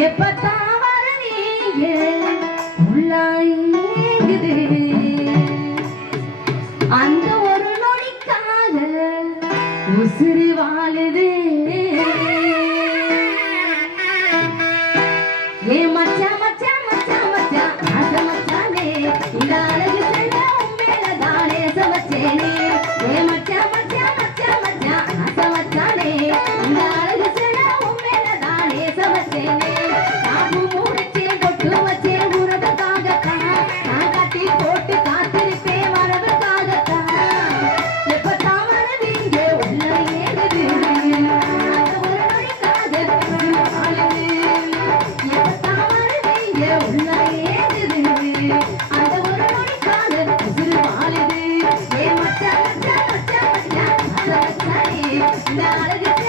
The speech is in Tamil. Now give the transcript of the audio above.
எப்பத்தான் வர நீங்க உள்ளாயுது அந்த ஒரு நொடிக்காக உசிறு வாழுது. ஏ மச்சான் ದಾಳಿ